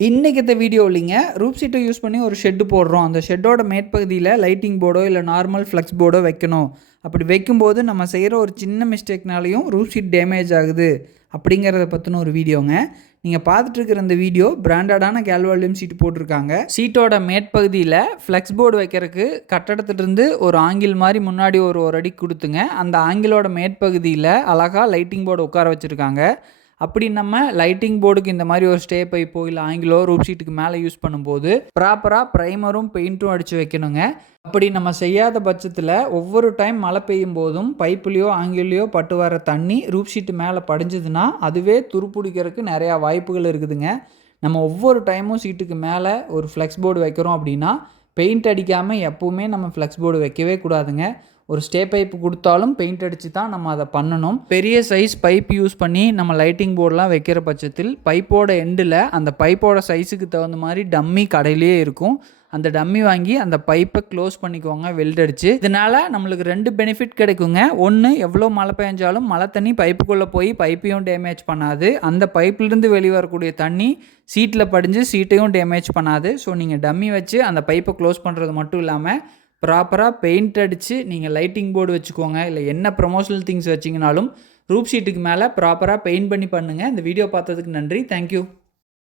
இன்றைக்கி இந்த வீடியோ இல்லைங்க. ரூப் சீட்டை யூஸ் பண்ணி ஒரு ஷெட்டு போடுறோம். அந்த ஷெட்டோட மேற்பகுதியில் லைட்டிங் போர்டோ இல்லை நார்மல் ஃப்ளெக்ஸ் போர்டோ வைக்கணும். அப்படி வைக்கும்போது நம்ம செய்கிற ஒரு சின்ன மிஸ்டேக்னாலையும் ரூப் சீட் டேமேஜ் ஆகுது அப்படிங்கிறத பற்றின ஒரு வீடியோங்க. நீங்கள் பார்த்துட்டு இருக்கிற இந்த வீடியோ பிராண்டடான கேல்வால்யூம் சீட் போட்டிருக்காங்க. சீட்டோட மேற்பகுதியில் ஃப்ளெக்ஸ் போர்டு வைக்கிறதுக்கு கட்டடத்துலேருந்து ஒரு ஆங்கில் மாதிரி முன்னாடி ஒரு ஒரு அடி கொடுத்துங்க. அந்த ஆங்கிலோட மேற்பகுதியில் அழகாக லைட்டிங் போர்டு உட்கார வச்சுருக்காங்க. அப்படி நம்ம லைட்டிங் போர்டுக்கு இந்த மாதிரி ஒரு ஸ்டே பைப்போ இல்லை ஆங்கிலோ ரூப் ஷீட்டுக்கு மேலே யூஸ் பண்ணும்போது ப்ராப்பராக ப்ரைமரும் பெயிண்ட்டும் அடித்து வைக்கணுங்க. அப்படி நம்ம செய்யாத பட்சத்தில் ஒவ்வொரு டைம் மழை பெய்யும் போதும் பைப்புலேயோ ஆங்கிலேயோ பட்டு வர தண்ணி ரூப் ஷீட்டு மேலே படிஞ்சதுன்னா அதுவே துருப்பிடிக்கிறதுக்கு நிறையா வாய்ப்புகள் இருக்குதுங்க. நம்ம ஒவ்வொரு டைமும் சீட்டுக்கு மேலே ஒரு ஃப்ளெக்ஸ் போர்டு வைக்கிறோம் அப்படின்னா பெயிண்ட் அடிக்காமல் எப்போவுமே நம்ம ஃப்ளெக்ஸ் போர்டு வைக்கவே கூடாதுங்க. ஒரு ஸ்டே பைப் கொடுத்தாலும் பெயிண்ட் அடித்து தான் நம்ம அதை பண்ணணும். பெரிய சைஸ் பைப் யூஸ் பண்ணி நம்ம லைட்டிங் போர்டெலாம் வைக்கிற பட்சத்தில் பைப்போட எண்டில் அந்த பைப்போட சைஸுக்கு தகுந்த மாதிரி டம்மி கடையிலேயே இருக்கும். அந்த டம்மி வாங்கி அந்த பைப்பை க்ளோஸ் பண்ணிக்குவாங்க வெல்ட் அடிச்சு. இதனால் நம்மளுக்கு ரெண்டு பெனிஃபிட் கிடைக்குங்க. ஒன்று எவ்வளோ மழை பெஞ்சாலும் மழை தண்ணி பைப்புக்குள்ளே போய் பைப்பையும் டேமேஜ் பண்ணாது. அந்த பைப்லேருந்து வெளியே வரக்கூடிய தண்ணி சீட்டில் படிஞ்சு சீட்டையும் டேமேஜ் பண்ணாது. ஸோ நீங்கள் டம்மி வச்சு அந்த பைப்பை க்ளோஸ் பண்ணுறது மட்டும் இல்லாமல் ப்ராப்பராக பெயிண்ட் அடித்து நீங்கள் லைட்டிங் போர்டு வச்சுக்கோங்க. இல்லை என்ன ப்ரொமோஷனல் திங்ஸ் வச்சிங்கனாலும் ரூப் ஷீட்டுக்கு மேலே ப்ராப்பராக பெயிண்ட் பண்ணி பண்ணுங்கள் இந்த வீடியோ பார்த்ததுக்கு நன்றி. தேங்க்யூ